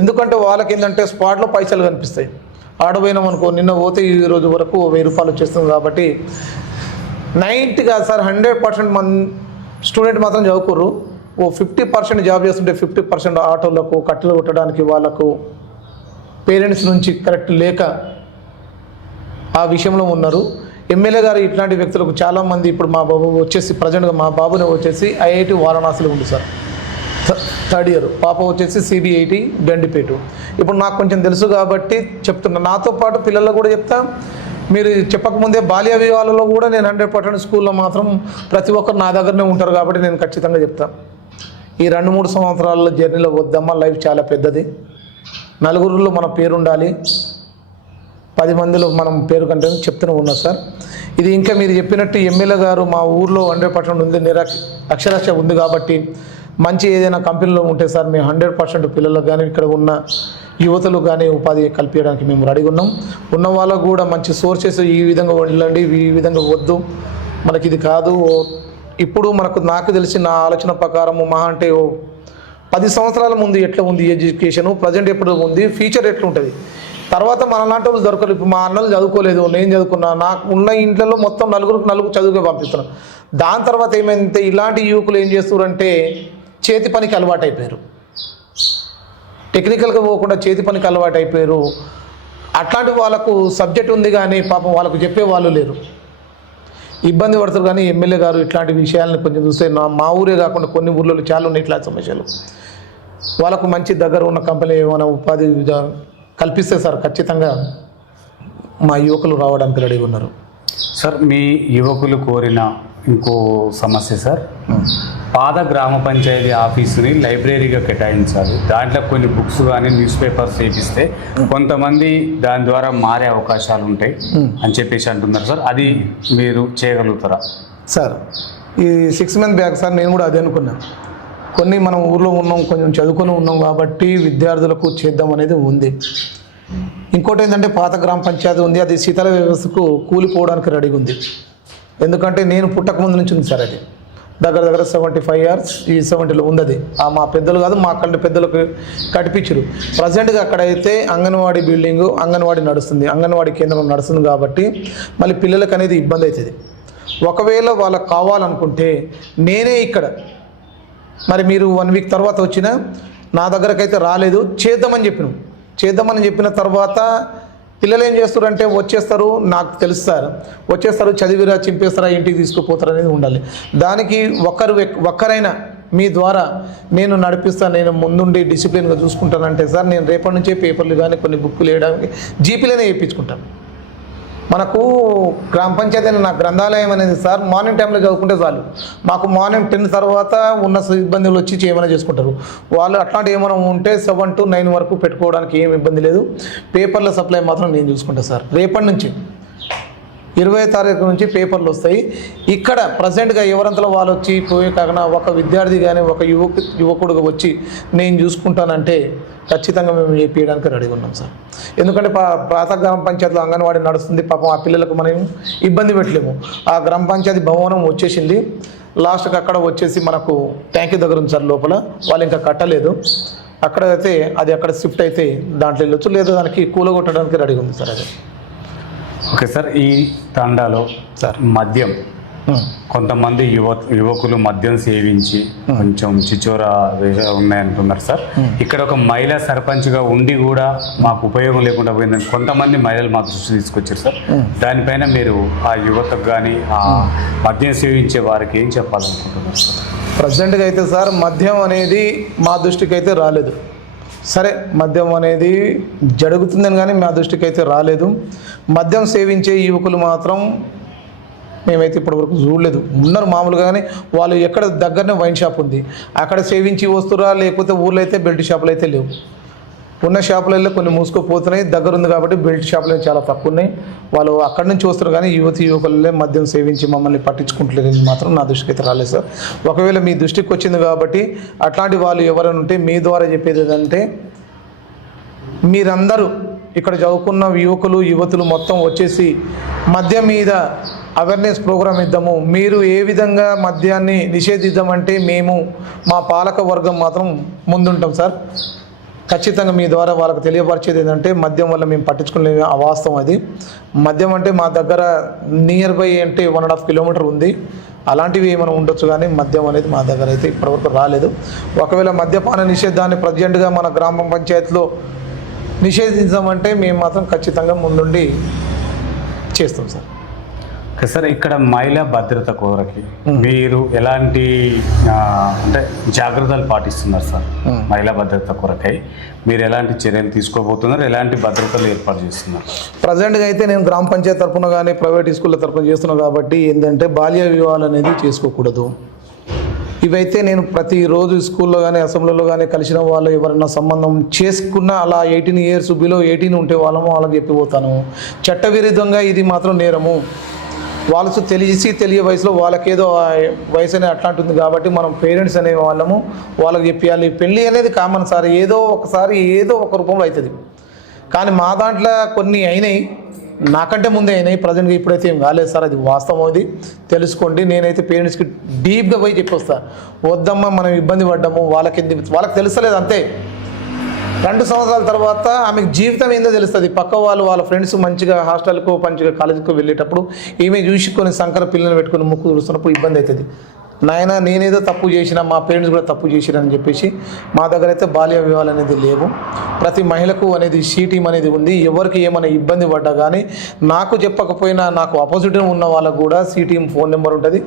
ఎందుకంటే వాళ్ళకి ఏంటంటే స్పాట్లో పైసలు కనిపిస్తాయి. ఆడపోయినాం అనుకో, నిన్న పోతే ఈ రోజు వరకు 1000 రూపాయలు వచ్చేస్తుంది. కాబట్టి 90 కాదు సార్, 100% స్టూడెంట్ మాత్రం చదువుకోరు. 50% జాబ్ చేస్తుంటే 50% ఆటోలకు కట్టెలు కొట్టడానికి వాళ్ళకు పేరెంట్స్ నుంచి కరెక్ట్ లేక ఆ విషయంలో ఉన్నారు. ఎమ్మెల్యే గారు ఇట్లాంటి వ్యక్తులకు చాలామంది ఇప్పుడు మా బాబు వచ్చేసి ప్రజెంట్గా మా బాబుని వచ్చేసి ఐఐటి వారణాసిలో ఉంది సార్, 3rd ఇయర్. పాప వచ్చేసి CBIT గండిపేట. ఇప్పుడు నాకు కొంచెం తెలుసు కాబట్టి చెప్తున్నా. నాతో పాటు పిల్లలకు కూడా చెప్తా, మీరు చెప్పకముందే బాల్య వివాహాలలో కూడా నేను 100% స్కూల్లో మాత్రం ప్రతి ఒక్కరు నా దగ్గరనే ఉంటారు కాబట్టి నేను ఖచ్చితంగా చెప్తాను. ఈ 2-3 సంవత్సరాల జర్నీలో వద్దమ్మా, లైఫ్ చాలా పెద్దది. నలుగురిలో మన పేరు ఉండాలి, 10 మందిలో మనం పేరు కంటే చెప్తూనే ఉన్నా సార్. ఇది ఇంకా మీరు చెప్పినట్టు ఎమ్మెల్యే గారు మా ఊర్లో 100% ఉంది, అక్షరాస్యత ఉంది కాబట్టి మంచి ఏదైనా కంపెనీలో ఉంటే సార్ మేము 100% పిల్లలకు కానీ ఇక్కడ ఉన్న యువతలు కానీ ఉపాధి కల్పించడానికి మేము రెడీగా ఉన్నాం. ఉన్న వాళ్ళకు కూడా మంచి సోర్సెస్ ఈ విధంగా వెళ్ళండి, ఈ విధంగా వద్దు, మనకి ఇది కాదు. ఇప్పుడు నాకు తెలిసి నా ఆలోచన ప్రకారము మహా అంటే 10 సంవత్సరాల ముందు ఎట్లా ఉంది ఎడ్యుకేషను, ప్రజెంట్ ఎప్పుడు ఉంది, ఫ్యూచర్ ఎట్లా ఉంటుంది, తర్వాత మన లాంటి వాళ్ళు దొరకలేదు. ఇప్పుడు మా అన్నలు చదువుకోలేదు, నేను చదువుకున్నా, నాకు ఉన్న ఇంట్లో మొత్తం నలుగురు చదువుకే పంపిస్తున్నాను. దాని తర్వాత ఏమైందంటే ఇలాంటి యువకులు ఏం చేస్తారంటే చేతి పనికి అలవాటు అయిపోయారు, టెక్నికల్గా పోకుండా చేతి పనికి అలవాటు అయిపోయారు. అట్లాంటి వాళ్ళకు సబ్జెక్ట్ ఉంది కానీ పాపం వాళ్ళకు చెప్పే వాళ్ళు లేరు, ఇబ్బంది పడతారు. కానీ ఎమ్మెల్యే గారు ఇట్లాంటి విషయాలను కొంచెం చూస్తే మా ఊరే కాకుండా కొన్ని ఊర్లలో చాలా ఉన్నాయి ఇట్లాంటి సమస్యలు. వాళ్ళకు మంచి దగ్గర ఉన్న కంపెనీ ఏమైనా ఉపాధి కల్పిస్తే సార్ ఖచ్చితంగా మా యువకులు రావడానికి రెడీగా ఉన్నారు. సార్ మీ యువకులు కోరిన ఇంకో సమస్య సార్, పాత గ్రామ పంచాయతీ ఆఫీసుని లైబ్రరీగా కేటాయించాలి, దాంట్లో కొన్ని బుక్స్ కానీ న్యూస్ పేపర్స్ వేపిస్తే కొంతమంది దాని ద్వారా మారే అవకాశాలు ఉంటాయి అని చెప్పేసి అంటున్నారు సార్. అది మీరు చేయగలుగుతారా సార్? ఈ 6 మంత్ బ్యాక్ సార్ నేను కూడా అదే అనుకున్నా. కొన్ని మనం ఊర్లో ఉన్నాం, కొంచెం చదువుకొని ఉన్నాం కాబట్టి విద్యార్థులకు చేద్దాం అనేది ఉంది. ఇంకోటి ఏంటంటే పాత గ్రామ పంచాయతీ ఉంది, అది శీతల వ్యవస్థకు కూలిపోవడానికి రెడీగా ఉంది. ఎందుకంటే నేను పుట్టకముందు నుంచి ఉంది సార్, అది దగ్గర 75 years ఈ 70లో ఉంది. అది మా పెద్దలు కాదు, మా కంటే పెద్దలకు కట్టిపించరు. ప్రజెంట్గా అక్కడైతే అంగన్వాడీ బిల్డింగు, అంగన్వాడీ నడుస్తుంది, అంగన్వాడీ కేంద్రం నడుస్తుంది కాబట్టి మళ్ళీ పిల్లలకు అనేది ఇబ్బంది అవుతుంది. ఒకవేళ వాళ్ళకు కావాలనుకుంటే నేనే ఇక్కడ, మరి మీరు 1 week తర్వాత వచ్చినా నా దగ్గరకైతే రాలేదు, చేద్దామని చెప్పిన తర్వాత పిల్లలు ఏం చేస్తారంటే వచ్చేస్తారు, నాకు తెలుసు సార్, వచ్చేస్తారు, చదివిరా, చింపేస్తారా, ఇంటికి తీసుకుపోతారు అనేది ఉండాలి. దానికి ఒక్కరైనా మీ ద్వారా నేను నడిపిస్తాను, నేను ముందుండి డిసిప్లిన్గా చూసుకుంటానంటే సార్ నేను రేపటి నుంచే పేపర్లు కానీ కొన్ని బుక్కులు వేయడానికి జీపీలోనే వేయించుకుంటాను. మనకు గ్రామ పంచాయతీ నా గ్రంథాలయం అనేది సార్ మార్నింగ్ టైంలో చదువుకుంటే చాలు. మాకు మార్నింగ్ 10 తర్వాత ఉన్న సిబ్బందులు వచ్చి ఏమైనా చేసుకుంటారు. వాళ్ళు అట్లాంటి ఏమైనా ఉంటే 7 to 9 వరకు పెట్టుకోవడానికి ఏం ఇబ్బంది లేదు. పేపర్ల సప్లై మాత్రం నేను చూసుకుంటాను సార్. రేపటి నుంచి 20వ తారీఖు నుంచి పేపర్లు వస్తాయి. ఇక్కడ ప్రజెంట్గా ఎవరంతలో వాళ్ళు వచ్చి పోయే కాకుండా ఒక విద్యార్థి కానీ ఒక యువకుడుగా వచ్చి నేను చూసుకుంటానంటే ఖచ్చితంగా మేము చేపించడానికి రెడీగా ఉన్నాం సార్. ఎందుకంటే పాత గ్రామ పంచాయతీలో అంగన్వాడీ నడుస్తుంది, పాపం ఆ పిల్లలకు మనం ఇబ్బంది పెట్టలేము. ఆ గ్రామ పంచాయతీ భవనం వచ్చేసింది, లాస్ట్కి అక్కడ వచ్చేసి మనకు ట్యాంకీ దగ్గర ఉంది సార్, లోపల వాళ్ళు ఇంకా కట్టలేదు. అక్కడ అయితే అది అక్కడ షిఫ్ట్ అయితే దాంట్లో వెళ్ళొచ్చు, లేదా దానికి కూలగొట్టడానికి రెడీగా ఉంది సార్. అది ఓకే సార్. ఈ తండాలో సార్ మద్యం, కొంతమంది యువకులు మద్యం సేవించి కొంచెం చిచోరా ఉన్నాయంటున్నారు సార్. ఇక్కడ ఒక మహిళా సర్పంచ్గా ఉండి కూడా మాకు ఉపయోగం లేకుండా పోయిందని కొంతమంది మహిళలు మా దృష్టి తీసుకొచ్చారు సార్. దానిపైన మీరు ఆ యువతకు కానీ ఆ మద్యం సేవించే వారికి ఏం చెప్పాలనుకుంటున్నారు సార్? ప్రజెంట్గా అయితే సార్ మద్యం అనేది మా దృష్టికి అయితే రాలేదు. సరే మద్యం అనేది జరుగుతుందని కానీ మా దృష్టికి అయితే రాలేదు. మద్యం సేవించే యువకులు మాత్రం మేమైతే ఇప్పటివరకు చూడలేదు. ఉన్నారు మామూలుగా, కానీ వాళ్ళు ఎక్కడ దగ్గరనే వైన్ షాప్ ఉంది, అక్కడ సేవించి వస్తురా, లేకపోతే ఊర్లో అయితే బెల్ట్ షాపులు అయితే లేవు. ఉన్న షాపులలో కొన్ని మూసుకుపోతున్నాయి, దగ్గర ఉంది కాబట్టి బెల్ట్ షాపులు చాలా తక్కువ ఉన్నాయి. వాళ్ళు అక్కడి నుంచి వస్తారు కానీ యువకులే మద్యం సేవించి మమ్మల్ని పట్టించుకుంటలేదని మాత్రం నా దృష్టికి అయితే రాలేదు సార్. ఒకవేళ మీ దృష్టికి వచ్చింది కాబట్టి అట్లాంటి వాళ్ళు ఎవరైనా ఉంటే మీ ద్వారా చెప్పేది ఏంటంటే, మీరందరూ ఇక్కడ చదువుకున్న యువకులు యువతులు మొత్తం వచ్చేసి మద్యం మీద అవేర్నెస్ ప్రోగ్రామ్ ఇద్దాము. మీరు ఏ విధంగా మద్యాన్ని నిషేధిద్దామంటే మేము మా పాలక వర్గం మాత్రం ముందుంటాం సార్. ఖచ్చితంగా మీ ద్వారా వాళ్ళకి తెలియపరిచేది ఏంటంటే, మద్యం వల్ల మేము పట్టించుకునే అవాస్తవం అది. మద్యం అంటే మా దగ్గర నియర్ బై అంటే 1.5 కిలోమీటర్ ఉంది. అలాంటివి ఏమైనా ఉండొచ్చు కానీ మద్యం అనేది మా దగ్గర అయితే ఇప్పటివరకు రాలేదు. ఒకవేళ మద్యపాన నిషేధాన్ని ప్రజెంట్గా మన గ్రామ పంచాయతీలో నిషేధించామంటే మేము మాత్రం ఖచ్చితంగా ముందుండి చేస్తాం సార్. ఓకే సార్, ఇక్కడ మహిళా భద్రత కొరకి మీరు ఎలాంటి అంటే జాగ్రత్తలు పాటిస్తున్నారు సార్? మహిళా భద్రత కొరకై మీరు ఎలాంటి చర్యలు తీసుకోబోతున్నారు, ఎలాంటి భద్రతలు ఏర్పాటు చేస్తున్నారు? ప్రజెంట్గా అయితే నేను గ్రామ పంచాయతీ తరఫున కానీ ప్రైవేట్ స్కూళ్ళ తరఫున చేస్తున్నాను కాబట్టి ఏంటంటే బాల్య వివాహాలు అనేది చేసుకోకూడదు. ఇవైతే నేను ప్రతిరోజు స్కూల్లో కానీ అసెంబ్లీలో కానీ కలిసిన వాళ్ళు ఎవరైనా సంబంధం చేసుకున్న అలా 18 ఇయర్స్ బిలో 18 ఉంటే వాళ్ళకి చెప్పిపోతాను. చట్టవిరుద్ధంగా ఇది మాత్రం నేరము. వాళ్ళకు తెలియ వయసులో వాళ్ళకేదో వయసు అనేది అట్లా ఉంటుంది కాబట్టి మనం పేరెంట్స్ అనే వాళ్ళకి చెప్పాలి. పెళ్ళి అనేది కామన్ సార్, ఏదో ఒకసారి ఏదో ఒక రూపంలో అవుతుంది. కానీ మా దాంట్లో కొన్ని అయినాయి, నాకంటే ముందే అయినాయి. ప్రజెంట్గా ఇప్పుడైతే ఏం కాలేదు సార్, అది వాస్తవం. అది తెలుసుకోండి. నేనైతే పేరెంట్స్కి డీప్గా పోయి చెప్పొస్తా, వద్దమ్మా మనం ఇబ్బంది పడ్డాము, వాళ్ళకి తెలుస్తలేదు అంతే. 2 సంవత్సరాల తర్వాత ఆమెకు జీవితం ఏందో తెలుస్తుంది. పక్క వాళ్ళ ఫ్రెండ్స్ మంచిగా హాస్టల్కో మంచిగా కాలేజీకో వెళ్ళేటప్పుడు ఈమె చూసి కొన్ని సంకర పిల్లలు పెట్టుకుని ముక్కు చూస్తున్నప్పుడు ఇబ్బంది అవుతుంది. నాయన నేనేదో తప్పు చేసినా, మా పేరెంట్స్ కూడా తప్పు చేసిరని చెప్పేసి మా దగ్గర అయితే బాల్య వివాహాలు అనేది లేవు. ప్రతి మహిళకు అనేది టీమ్ అనేది ఉంది. ఎవరికి ఏమైనా ఇబ్బంది పడ్డా కానీ నాకు చెప్పకపోయినా నాకు ఆపోజిట్ ఉన్న వాళ్ళకు కూడా టీమ్ ఫోన్ నెంబర్ ఉంటుంది.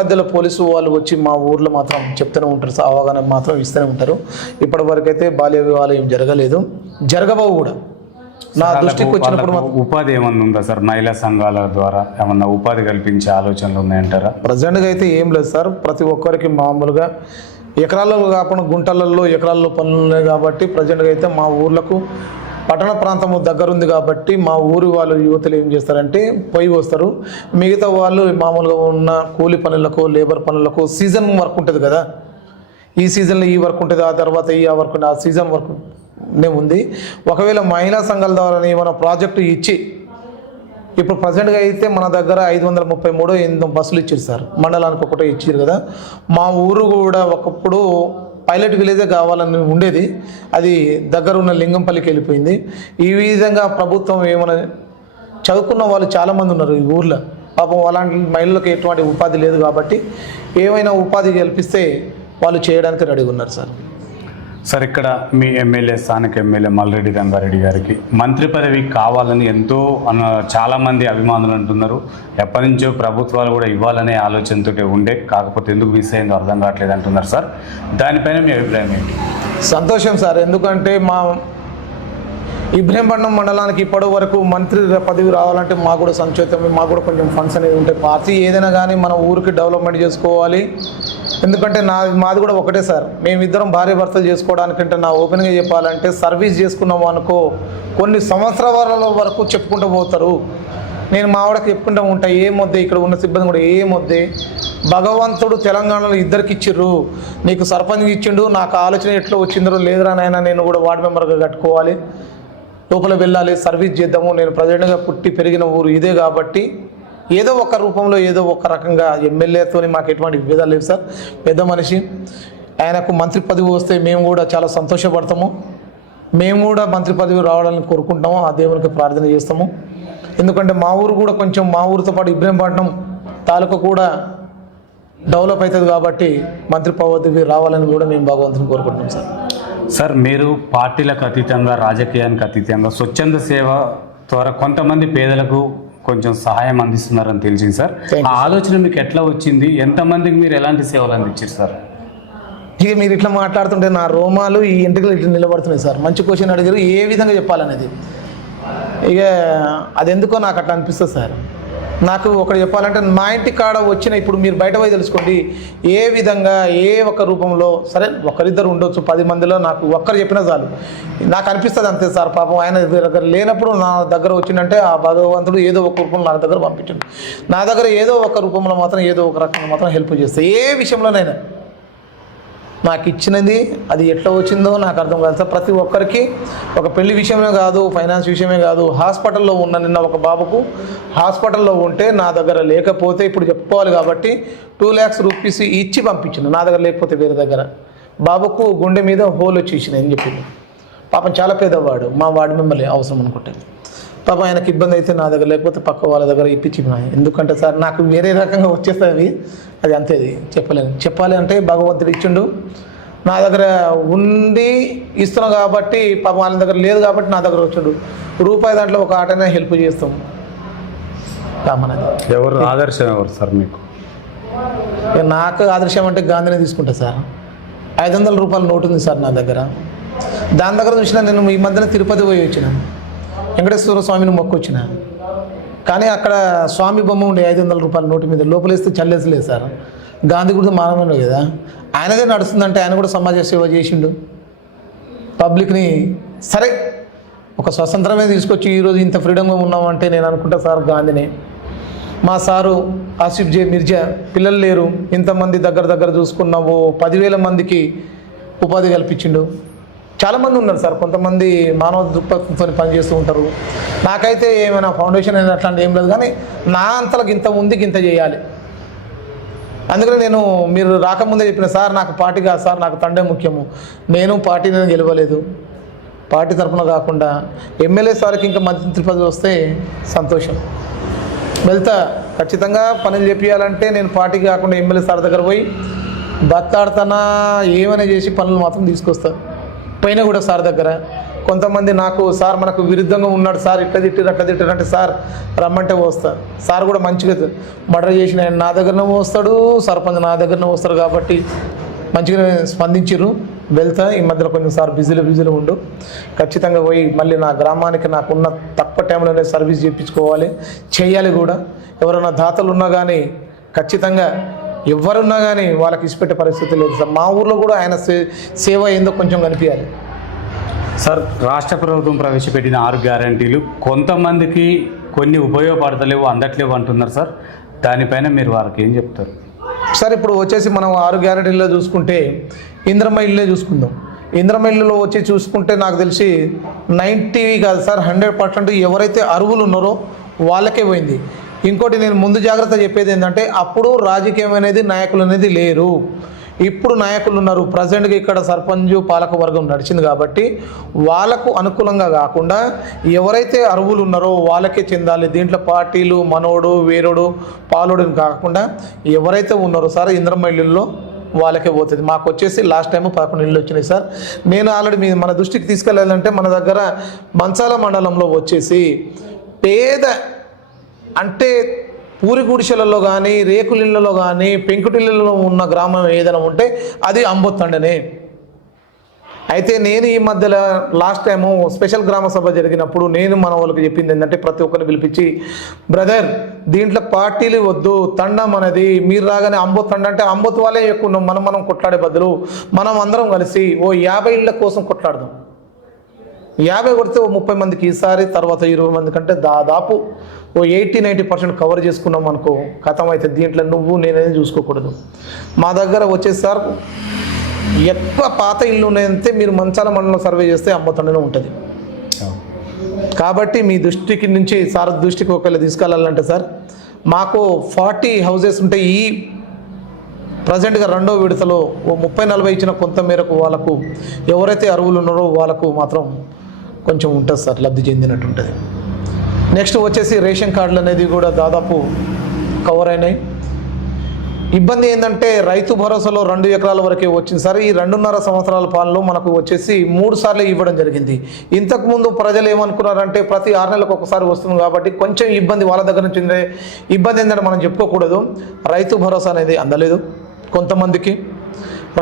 మధ్యలో పోలీసు వాళ్ళు వచ్చి మా ఊర్లో మాత్రం చెప్తూనే ఉంటారు, అవగాహన మాత్రం ఇస్తూనే ఉంటారు. ఇప్పటి వరకు అయితే బాల్య వివాహాలు ఏం జరగలేదు, జరగబోవు కూడా. నా దృష్టికి వచ్చినప్పుడు ఉపాధి ఏమన్నా ఉందా సార్? మహిళా సంఘాల ద్వారా ఏమన్నా ఉపాధి కల్పించే ఆలోచనలు ఉన్నాయంటారా? ప్రజెంట్గా అయితే ఏం లేదు సార్. ప్రతి ఒక్కరికి మామూలుగా ఎకరాలలో కాకుండా గుంటలలో ఎకరాల్లో పనులు ఉన్నాయి కాబట్టి ప్రజెంట్గా అయితే మా ఊర్లకు పట్టణ ప్రాంతము దగ్గరుంది కాబట్టి మా ఊరి వాళ్ళు యువతలు ఏం చేస్తారంటే పొయ్యి వస్తారు. మిగతా వాళ్ళు మామూలుగా ఉన్న కూలి పనులకు లేబర్ పనులకు సీజన్ వర్క్ ఉంటుంది కదా, ఈ సీజన్లో ఈ వర్క్ ఉంటుంది, ఆ తర్వాత ఈ వర్క్ ఉంటుంది, ఆ సీజన్ వర్క్ ఉంది. ఒకవేళ మహిళా సంఘాల ద్వారా ఏమైనా ప్రాజెక్టు ఇచ్చి, ఇప్పుడు ప్రజెంట్గా అయితే మన దగ్గర 533 8 బస్సులు ఇచ్చారు సార్, మండలానికి ఒకటే ఇచ్చారు కదా. మా ఊరు కూడా ఒకప్పుడు పైలట్ విలేజే కావాలని ఉండేది, అది దగ్గర ఉన్న లింగంపల్లికి వెళ్ళిపోయింది. ఈ విధంగా ప్రభుత్వం ఏమైనా చదువుకున్న వాళ్ళు చాలామంది ఉన్నారు ఈ ఊర్లో, పాపం అలాంటి మహిళలకు ఎటువంటి ఉపాధి లేదు కాబట్టి ఏమైనా ఉపాధి కల్పిస్తే వాళ్ళు చేయడానికి రెడీగా ఉన్నారు సార్. సార్, ఇక్కడ మీ ఎమ్మెల్యే, స్థానిక ఎమ్మెల్యే మల్రెడ్డి రంగారెడ్డి గారికి మంత్రి పదవి కావాలని ఎంతో చాలామంది అభిమానులు అంటున్నారు. ఎప్పటి నుంచో ప్రభుత్వాలు కూడా ఇవ్వాలనే ఆలోచనతో ఉండే, కాకపోతే ఎందుకు మిస్ అయిందో అర్థం కావట్లేదు అంటున్నారు సార్. దానిపైన మీ అభిప్రాయం ఏంటి? సంతోషం సార్, ఎందుకంటే మా ఇబ్రహీంపట్నం మండలానికి ఇప్పటి వరకు మంత్రి పదవి రావాలంటే మాకు కూడా సంచోతం, మాకు కూడా కొంచెం ఫండ్స్ అనేవి ఉంటాయి. పార్టీ ఏదైనా కానీ మన ఊరికి డెవలప్మెంట్ చేసుకోవాలి. ఎందుకంటే మాది కూడా ఒకటే సార్, మేమిద్దరం భార్య భర్తలు చేసుకోవడానికంటే నా ఓపెన్గా చెప్పాలంటే సర్వీస్ చేసుకున్నాము అనుకో కొన్ని సంవత్సరాల వరకు చెప్పుకుంటూ పోతారు. నేను మా వాడికి చెప్పుకుంటూ ఉంటా, ఏమొద్దే ఇక్కడ ఉన్న సిబ్బంది కూడా ఏమొద్దే, భగవంతుడు తెలంగాణలో ఇద్దరికి ఇచ్చిర్రు, నీకు సర్పంచ్ ఇచ్చిండు, నాకు ఆలోచన ఎట్లా వచ్చిందో లేదురా నాయన, నేను కూడా వార్డు మెంబర్గా కట్టుకోవాలి, లోపల వెళ్ళాలి, సర్వీస్ చేద్దాము. నేను ప్రజెంట్గా పుట్టి పెరిగిన ఊరు ఇదే కాబట్టి ఏదో ఒక రూపంలో ఏదో ఒక రకంగా ఎమ్మెల్యేతో మాకు ఎటువంటి విభేదాలు లేవు సార్. పెద్ద మనిషి, ఆయనకు మంత్రి పదవి వస్తే మేము కూడా చాలా సంతోషపడతాము. మేము కూడా మంత్రి పదవి రావాలని కోరుకుంటాము, ఆ దేవునికి ప్రార్థన చేస్తాము. ఎందుకంటే మా ఊరు కూడా కొంచెం మా ఊరితో పాటు ఇబ్రహీంపట్నం తాలూకా కూడా డెవలప్ అవుతుంది కాబట్టి మంత్రి పదవి రావాలని కూడా మేము భగవంతుని కోరుకుంటున్నాం సార్. సార్, మీరు పార్టీలకు అతీతంగా, రాజకీయానికి అతీతంగా స్వచ్ఛంద సేవ ద్వారా కొంతమంది పేదలకు కొంచెం సహాయం అందిస్తున్నారని తెలిసింది సార్. ఆ ఆలోచన మీకు ఎట్లా వచ్చింది? ఎంతమందికి మీరు ఎలాంటి సేవలు అందించారు సార్? ఇక మీరు ఇట్లా మాట్లాడుతుంటే నా రోమాలు ఈ ఇంటికి ఇట్లా నిలబడుతున్నాయి సార్. మంచి క్వశ్చన్ అడిగారు, ఏ విధంగా చెప్పాలనేది. ఇక అది ఎందుకో నాకు అట్లా అనిపిస్తుంది సార్. నాకు ఒకటి చెప్పాలంటే మా ఇంటి కాడ వచ్చిన ఇప్పుడు మీరు బయట పోయి తెలుసుకోండి ఏ విధంగా ఏ ఒక్క రూపంలో సరే ఒకరిద్దరు ఉండొచ్చు 10 మందిలో నాకు ఒక్కరు చెప్పినా చాలు నాకు అనిపిస్తుంది అంతే సార్ పాపం ఆయన దగ్గర లేనప్పుడు నా దగ్గర వచ్చిందంటే ఆ భగవంతుడు ఏదో ఒక రూపంలో నా దగ్గర పంపించండి నా దగ్గర ఏదో ఒక రూపంలో మాత్రం ఏదో ఒక రకంగా మాత్రం హెల్ప్ చేస్తాయి ఏ విషయంలోనైనా నాకు ఇచ్చినది అది ఎట్లా వచ్చిందో నాకు అర్థం కాదు సార్ ప్రతి ఒక్కరికి ఒక పెళ్లి విషయమే కాదు ఫైనాన్స్ విషయమే కాదు హాస్పిటల్లో ఉన్న నిన్న ఒక బాబుకు హాస్పిటల్లో ఉంటే నా దగ్గర లేకపోతే ఇప్పుడు చెప్పుకోవాలి కాబట్టి 2 lakhs రూపీస్ ఇచ్చి పంపించింది నా దగ్గర లేకపోతే వేరే దగ్గర బాబుకు గుండె మీద హోల్ వచ్చేసింది అని చెప్పింది పాపం చాలా పేదవాడు మా వార్డు మెంబర్లే అవసరం అనుకుంటే పాపం ఆయనకి ఇబ్బంది అయితే నా దగ్గర లేకపోతే పక్క వాళ్ళ దగ్గర ఇప్పించి ఎందుకంటే సార్ నాకు వేరే రకంగా వచ్చేస్తుంది అది అంతే అది చెప్పాలి అంటే భగవంతుడు ఇచ్చిండు నా దగ్గర ఉండి ఇస్తున్నా కాబట్టి పాపం వాళ్ళ దగ్గర లేదు కాబట్టి నా దగ్గర వచ్చిండు రూపాయి దాంట్లో ఒక ఆటనే హెల్ప్ చేస్తాం కామనది ఎవరు ఆదర్శం ఎవరు సార్ మీకు? నాకు ఆదర్శం అంటే గాంధీని తీసుకుంటా సార్ 500 రూపాయల నోటు ఉంది సార్ నా దగ్గర దాని దగ్గర చూసిన నేను ఈ మధ్యన తిరుపతి పోయి వచ్చిన వెంకటేశ్వర స్వామిని మొక్కొచ్చిన కానీ అక్కడ స్వామి బొమ్మ ఉండే 500 రూపాయల నోటు మీద లోపలేస్తే చల్లేసలేదు సార్ గాంధీ కూడా మానవుడు కదా ఆయనదే నడుస్తుందంటే ఆయన కూడా సమాజ సేవ చేసిండు పబ్లిక్ని సరే ఒక స్వతంత్రమే తీసుకొచ్చి ఈరోజు ఇంత ఫ్రీడమ్గా ఉన్నామంటే నేను అనుకుంటా సార్ గాంధీని మా సారు ఆసిఫ్ జే మిర్జా పిల్లలు లేరు ఇంతమంది దగ్గర చూసుకున్నావు 10,000 మందికి ఉపాధి కల్పించిండు చాలామంది ఉన్నారు సార్ కొంతమంది మానవ దృక్పథంతో పనిచేస్తూ ఉంటారు నాకైతే ఏమైనా ఫౌండేషన్ అయినా అట్లాంటి ఏం లేదు కానీ నా అంతలకు ఇంత ఉంది ఇంత చేయాలి అందుకని నేను మీరు రాకముందే చెప్పిన సార్ నాకు పార్టీ కాదు సార్ నాకు తండే ముఖ్యము నేను పార్టీని గెలవలేదు పార్టీ తరఫున కాకుండా ఎమ్మెల్యే సార్కి ఇంకా మంత్రి పదవి వస్తే సంతోషం వెళ్తా ఖచ్చితంగా పనులు చేపియాలంటే నేను పార్టీ కాకుండా ఎమ్మెల్యే సార్ దగ్గర పోయి బత్తాడుతానా ఏమైనా చేసి పనులు మాత్రం తీసుకొస్తాను పైన కూడా సార్ దగ్గర కొంతమంది నాకు సార్ మనకు విరుద్ధంగా ఉన్నాడు సార్ ఇట్లా తిట్టారు అంటే సార్ రమ్మంటే వస్తారు సార్ కూడా మంచిగా మర్డర్ చేసిన ఆయన నా దగ్గరనే వస్తాడు సర్పంచ్ నా దగ్గరనే వస్తారు కాబట్టి మంచిగా స్పందించారు వెళ్తా ఈ మధ్యలో కొంచెం సార్ బిజీలో ఉండు ఖచ్చితంగా పోయి మళ్ళీ నా గ్రామానికి నాకున్న తక్కువ టైంలోనే సర్వీస్ చేయించుకోవాలి చేయాలి కూడా ఎవరైనా దాతలు ఉన్నా కానీ ఖచ్చితంగా ఎవరున్నా కానీ వాళ్ళకి ఇచ్చిపెట్టే పరిస్థితి లేదు సార్ మా ఊర్లో కూడా ఆయన సేవ ఏందో కొంచెం కనిపించాలి సార్. రాష్ట్ర ప్రభుత్వం ప్రవేశపెట్టిన 6 గ్యారంటీలు కొంతమందికి కొన్ని ఉపయోగపడతలేవు అందట్లేవు అంటున్నారు సార్ దానిపైన మీరు వారికి ఏం చెప్తారు? సార్ ఇప్పుడు వచ్చేసి మనం 6 గ్యారెంటీల్లో చూసుకుంటే ఇంద్రమ్మ ఇల్లే చూసుకుందాం ఇంద్రమ్మ ఇల్లులో వచ్చి చూసుకుంటే నాకు తెలిసి 90 కాదు సార్ 100% ఎవరైతే అర్హులు ఉన్నారో వాళ్ళకే పోయింది. ఇంకోటి నేను ముందు జాగ్రత్త చెప్పేది ఏంటంటే అప్పుడు రాజకీయం అనేది నాయకులు అనేది లేరు ఇప్పుడు నాయకులు ఉన్నారు ప్రజెంట్గా ఇక్కడ సర్పంచ్ పాలక వర్గం నడిచింది కాబట్టి వాళ్ళకు అనుకూలంగా కాకుండా ఎవరైతే అర్హులు ఉన్నారో వాళ్ళకే చెందాలి దీంట్లో పార్టీలు మనోడు వేరుడు పాలోడు కాకుండా ఎవరైతే ఉన్నారో సార్ ఇంద్రమ్మ ఇళ్ళల్లో వాళ్ళకే పోతుంది మాకు వచ్చేసి లాస్ట్ టైం 11 ఇళ్ళు వచ్చినాయి సార్ నేను ఆల్రెడీ మన దృష్టికి తీసుకెళ్ళాలంటే మన దగ్గర మంచాల మండలంలో వచ్చేసి పేద అంటే పూరి గుడిసెలలో కానీ రేకులిళ్ళలో కానీ పెంకుటిళ్ళలో ఉన్న గ్రామం ఏదైనా ఉంటే అది అంబొత్తండనే అయితే నేను ఈ మధ్యలో లాస్ట్ టైము స్పెషల్ గ్రామ సభ జరిగినప్పుడు నేను మన వాళ్ళకి చెప్పింది ఏంటంటే ప్రతి ఒక్కరిని పిలిపించి బ్రదర్ దీంట్లో పార్టీలు వద్దు తండం అనేది మీరు రాగానే అంబొత్తండ అంటే అంబొత్తు వాళ్ళే ఎక్కువ మనం కొట్లాడే బదులు మనం అందరం కలిసి ఓ 50 ఇళ్ళ కోసం కొట్లాడదాం 50 కొడితే ఓ 30 మందికి ఈసారి తర్వాత 20 మంది కంటే దాదాపు ఓ 80-90% కవర్ చేసుకున్నాం అనుకో కథం అయితే దీంట్లో నువ్వు నేనేది చూసుకోకూడదు మా దగ్గర వచ్చేసారి ఎక్కువ పాత ఇల్లు ఉన్నాయంటే మీరు మంచాల మండలం సర్వే చేస్తే అమ్మతండనే ఉంటుంది కాబట్టి మీ దృష్టికి నుంచి సార్ దృష్టికి ఒకవేళ తీసుకెళ్ళాలంటే సార్ మాకు 40 హౌసెస్ ఉంటాయి ఈ ప్రజెంట్గా 2వ విడతలో ఓ 30-40 ఇచ్చిన కొంత మేరకు వాళ్ళకు ఎవరైతే అర్హులు ఉన్నారో వాళ్ళకు మాత్రం కొంచెం ఉంటుంది సార్ లబ్ధి చెందినట్టు ఉంటుంది నెక్స్ట్ వచ్చేసి రేషన్ కార్డులు అనేది కూడా దాదాపు కవర్ అయినాయి ఇబ్బంది ఏంటంటే రైతు భరోసాలో 2 ఎకరాల వరకే వచ్చింది సార్ ఈ 2.5 సంవత్సరాల పాలనలో మనకు వచ్చేసి 3 సార్లు ఇవ్వడం జరిగింది ఇంతకుముందు ప్రజలు ఏమనుకున్నారంటే ప్రతి 6 నెలలకు ఒకసారి వస్తుంది కాబట్టి కొంచెం ఇబ్బంది వాళ్ళ దగ్గర నుంచి ఇబ్బంది ఏంటంటే మనం చెప్పుకోకూడదు రైతు భరోసా అనేది అందలేదు కొంతమందికి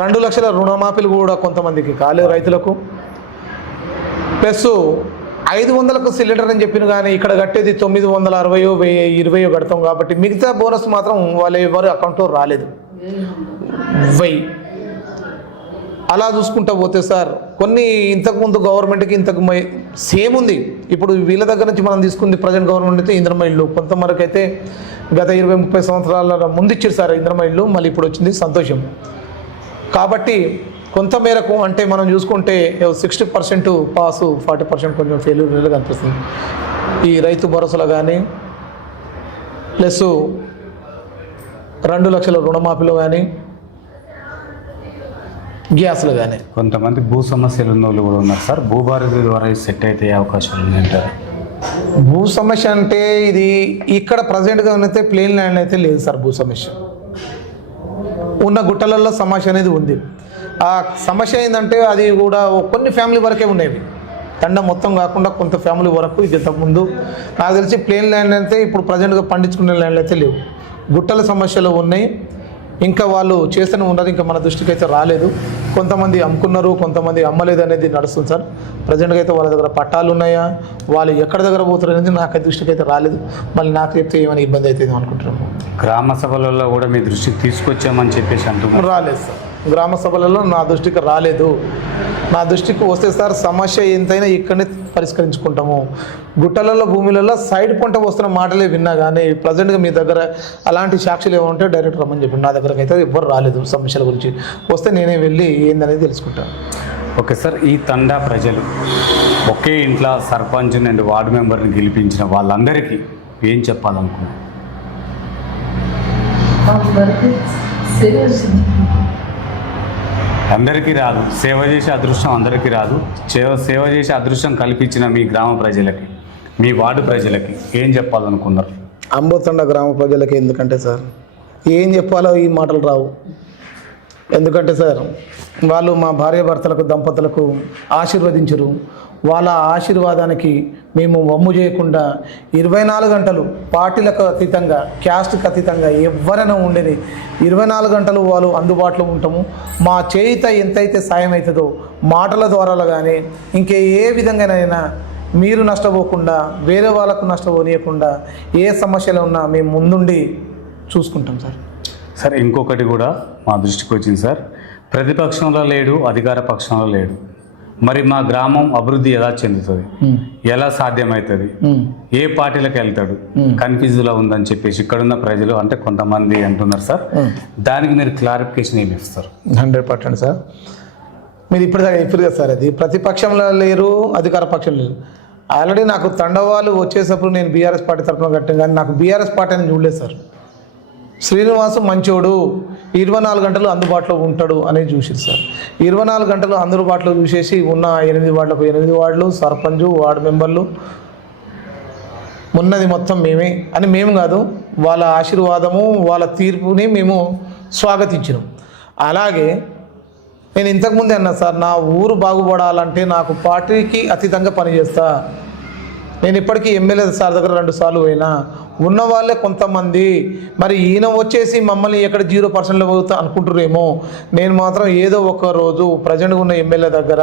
2 లక్షల రుణమాఫీలు కూడా కొంతమందికి కాలేదు రైతులకు ప్లస్ 500కు సిలిండర్ అని చెప్పిన కానీ ఇక్కడ కట్టేది 960 1020 కడతాం కాబట్టి మిగతా బోనస్ మాత్రం వాళ్ళ ఎవరి అకౌంట్లో రాలేదు. అలా చూసుకుంటా పోతే సార్ కొన్ని ఇంతకుముందు గవర్నమెంట్కి ఇంతకు సేమ్ ఉంది. ఇప్పుడు వీళ్ళ దగ్గర నుంచి మనం తీసుకుంది ప్రజెంట్ గవర్నమెంట్ అయితే ఇంద్రమ్మ ఇల్లు కొంతవరకు అయితే గత 20-30 సంవత్సరాల ముందు ఇచ్చారు సార్ ఇంద్రమ్మ ఇల్లు, మళ్ళీ ఇప్పుడు వచ్చింది సంతోషం. కాబట్టి కొంత మేరకు అంటే మనం చూసుకుంటే 60% పాసు 40% కొంచెం ఫెయిల్యూర్గా అనిపిస్తుంది. ఈ రైతు భరోసాలో కానీ ప్లస్ 2 లక్షల రుణమాఫీలో కానీ గ్యాస్లో కానీ కొంతమంది భూ సమస్యలు ఉన్న వాళ్ళు కూడా ఉన్నారు సార్. భూభారతి ద్వారా సెట్ అయితే అవకాశాలు ఉన్నాయంటారు. భూ సమస్య అంటే ఇది ఇక్కడ ప్రజెంట్గా అయితే ప్లేన్ ల్యాండ్ అయితే లేదు సార్. భూ సమస్య ఉన్న గుట్టలలో సమస్య అనేది ఉంది. ఆ సమస్య ఏంటంటే అది కూడా కొన్ని ఫ్యామిలీ వరకే ఉన్నాయి. తండ మొత్తం కాకుండా కొంత ఫ్యామిలీ వరకు ఇది ఇంతకుముందు నాకు తెలిసి ప్లేన్ ల్యాండ్ అయితే ఇప్పుడు ప్రజెంట్గా పండించుకునే ల్యాండ్లు అయితే లేవు. గుట్టల సమస్యలు ఉన్నాయి. ఇంకా వాళ్ళు చేస్తూనే ఉన్నారు. ఇంకా మన దృష్టికి అయితే రాలేదు. కొంతమంది అమ్ముకున్నారు, కొంతమంది అమ్మలేదు అనేది నడుస్తుంది సార్. ప్రజెంట్గా అయితే వాళ్ళ దగ్గర పట్టాలు ఉన్నాయా, వాళ్ళు ఎక్కడి దగ్గర పోతారు అనేది నాకు దృష్టికి అయితే రాలేదు. మళ్ళీ నాకు చెప్తే ఏమైనా ఇబ్బంది అవుతుంది అనుకుంటున్నాము. గ్రామ సభలలో కూడా మీ దృష్టికి తీసుకొచ్చామని చెప్పేసి అంటున్నారు. రాలేదు సార్, గ్రామ సభలలో నా దృష్టికి రాలేదు. నా దృష్టికి వస్తే సార్ సమస్య ఎంతైనా ఇక్కడనే పరిష్కరించుకుంటాము. గుట్టలలో భూములలో సైడ్ పంట వస్తున్న మాటలే విన్నా కానీ ప్రజెంట్గా మీ దగ్గర అలాంటి సాక్షులు ఏమంటే డైరెక్ట్ రమ్మని చెప్పి నా దగ్గరకు అయితే ఎవ్వరు రాలేదు. సమస్యల గురించి వస్తే నేనే వెళ్ళి ఏందనేది తెలుసుకుంటాను. ఓకే సార్, ఈ తండా ప్రజలు ఒకే ఇంట్లో సర్పంచ్ అండ్ వార్డు మెంబర్ని గెలిపించిన వాళ్ళందరికీ ఏం చెప్పాలనుకున్నారు? అందరికీ రాదు, సేవ చేసే అదృష్టం అందరికీ రాదు. సేవ చేసే అదృష్టం కల్పించిన మీ గ్రామ ప్రజలకి, మీ వార్డు ప్రజలకి ఏం చెప్పాలనుకున్నారు? అంబోతండ గ్రామ ప్రజలకి ఎందుకంటే సార్ ఏం చెప్పాలో ఈ మాటలు రావు. ఎందుకంటే సార్ వాళ్ళు మా భార్యాభర్తలకు దంపతులకు ఆశీర్వదించరు. వాళ్ళ ఆశీర్వాదానికి మేము వమ్ము చేయకుండా 24 గంటలు పార్టీలకు అతీతంగా, క్యాస్ట్కి అతీతంగా ఎవరైనా ఉండేది 24 గంటలు వాళ్ళు అందుబాటులో ఉంటాము. మా చేయిత ఎంతైతే సాయం అవుతుందో మాటల ద్వారా కానీ ఇంకే ఏ విధంగానైనా మీరు నష్టపోకుండా వేరే వాళ్ళకు నష్టపోనీయకుండా ఏ సమస్యలు ఉన్నా మేము ముందుండి చూసుకుంటాం సార్. సార్ ఇంకొకటి కూడా మా దృష్టికి వచ్చింది సార్. ప్రతిపక్షంలో లేడు, అధికార పక్షంలో లేడు. మరి మా గ్రామం అభివృద్ధి ఎలా చెందుతుంది, ఎలా సాధ్యమవుతుంది, ఏ పార్టీలకు వెళ్తాడు, కన్ఫ్యూజ్లో ఉందని చెప్పేసి ఇక్కడున్న ప్రజలు అంటే కొంతమంది అంటున్నారు సార్. దానికి మీరు క్లారిఫికేషన్ ఏమి ఇస్తారు? 100% సార్. మీరు ఇప్పుడు కదా సార్, అది ప్రతిపక్షంలో లేరు, అధికార పక్షం లేరు. ఆల్రెడీ నాకు తండవాళ్ళు వచ్చేటప్పుడు నేను బీఆర్ఎస్ పార్టీ తరఫున కట్టాను, కానీ నాకు బీఆర్ఎస్ పార్టీ అని చూడలేదు సార్. శ్రీనివాసు మంచోడు, 24 గంటలు అందుబాటులో ఉంటాడు అనేది చూసారు సార్. 24 గంటలు అందుబాటులో చూసేసి ఉన్న 8 వార్డులకు 8 వార్డులు, సర్పంచ్, వార్డు మెంబర్లు ఉన్నది మొత్తం మేమే అని మేము కాదు, వాళ్ళ ఆశీర్వాదము వాళ్ళ తీర్పుని మేము స్వాగతించినాం. అలాగే నేను ఇంతకుముందే అన్నా సార్, నా ఊరు బాగుపడాలంటే నాకు పార్టీకి అతీతంగా పనిచేస్తా. నేను ఇప్పటికీ ఎమ్మెల్యే సార్ దగ్గర 2 సార్లు పోయినా. ఉన్న వాళ్ళే కొంతమంది మరి ఈయన వచ్చేసి మమ్మల్ని ఎక్కడ 0%లో పోతా అనుకుంటురేమో. నేను మాత్రం ఏదో ఒక రోజు ప్రజెంట్గా ఉన్న ఎమ్మెల్యే దగ్గర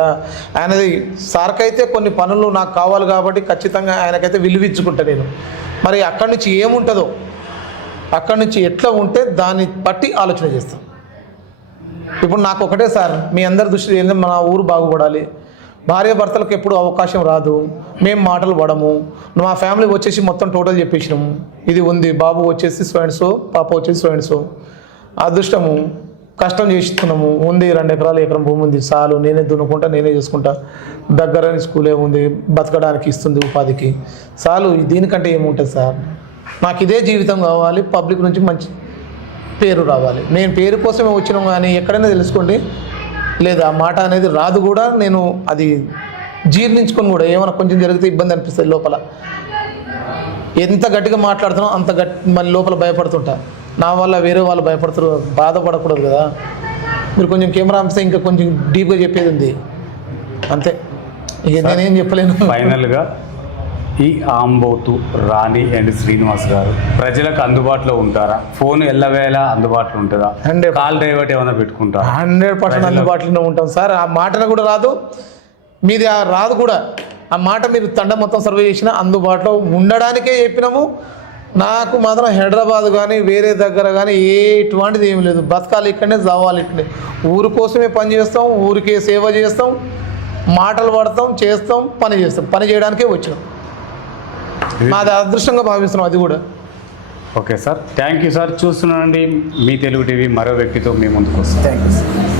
ఆయనది సార్కైతే కొన్ని పనులు నాకు కావాలి కాబట్టి ఖచ్చితంగా ఆయనకైతే విలువించుకుంటా నేను. మరి అక్కడి నుంచి ఏముంటుందో, అక్కడి నుంచి ఎట్లా ఉంటే దాన్ని బట్టి ఆలోచన చేస్తాం. ఇప్పుడు నాకు ఒకటే సార్, మీ అందరి దృష్టిలో ఏంటంటే మన ఊరు బాగుపడాలి. భార్యాభర్తలకు ఎప్పుడు అవకాశం రాదు, మేము మాటలు పడము. మా ఫ్యామిలీ వచ్చేసి మొత్తం టోటల్ చెప్పేసినాము, ఇది ఉంది, బాబు వచ్చేసి సో, పాప వచ్చేసి సో. అదృష్టము కష్టం చేస్తున్నాము, ఉంది 2 ఎకరాలు ఎకరం భూమి ఉంది, చాలు నేనే దున్నుకుంటా, నేనే చేసుకుంటా, దగ్గరని స్కూలే ఉంది, బతకడానికి ఇస్తుంది ఉపాధికి, చాలు. దీనికంటే ఏముంటుంది సార్? నాకు ఇదే జీవితం కావాలి, పబ్లిక్ నుంచి మంచి పేరు రావాలి. నేను పేరు కోసమే వచ్చినాం, కానీ ఎక్కడైనా తెలుసుకోండి లేదు ఆ మాట అనేది రాదు కూడా. నేను అది జీర్ణించుకొని కూడా ఏమైనా కొంచెం జరిగితే ఇబ్బంది అనిపిస్తుంది లోపల. ఎంత గట్టిగా మాట్లాడుతున్నావు అంత మళ్ళీ లోపల భయపడుతుంటా. నా వల్ల వేరే వాళ్ళు భయపడుతారు, బాధపడకూడదు కదా. మీరు కొంచెం కెమెరా అంపిస్తే ఇంకా కొంచెం డీప్గా చెప్పేది ఉంది అంతే, ఇక నేనేం చెప్పలేను. ఫైనల్గా ఈ ఆంబోతు రాణి అండ్ శ్రీనివాస్ గారు ప్రజలకు అందుబాటులో ఉంటారా? ఫోన్ ఎల్లవేళ అందుబాటులో ఉంటుందా? కాల్ డైవర్ట్ ఏమైనా పెట్టుకుంటారా? 100% అందుబాటులోనే ఉంటాం సార్. ఆ మాటన కూడా రాదు, మీది రాదు కూడా. ఆ మాట మీరు తండ మొత్తం సర్వే చేసినా అందుబాటులో ఉండడానికే చెప్పినాము. నాకు మాత్రం హైదరాబాద్ కానీ వేరే దగ్గర కానీ ఎటువంటిది ఏమి లేదు. బతకాలి ఇక్కడనే, చావాలి ఇక్కడనే. ఊరి కోసమే పని చేస్తాం, ఊరికే సేవ చేస్తాం, మాటలు పడతాం, చేస్తాం, పని చేస్తాం. పని చేయడానికే వచ్చినాం. మాది అదృష్టంగా భావిస్తున్నాం అది కూడా. Okay sir, thank you sir. చూస్తున్నానండి మీ తెలుగు టీవీ మరో వ్యక్తితో మీ ముందుకు వస్తాం. Thank you sir.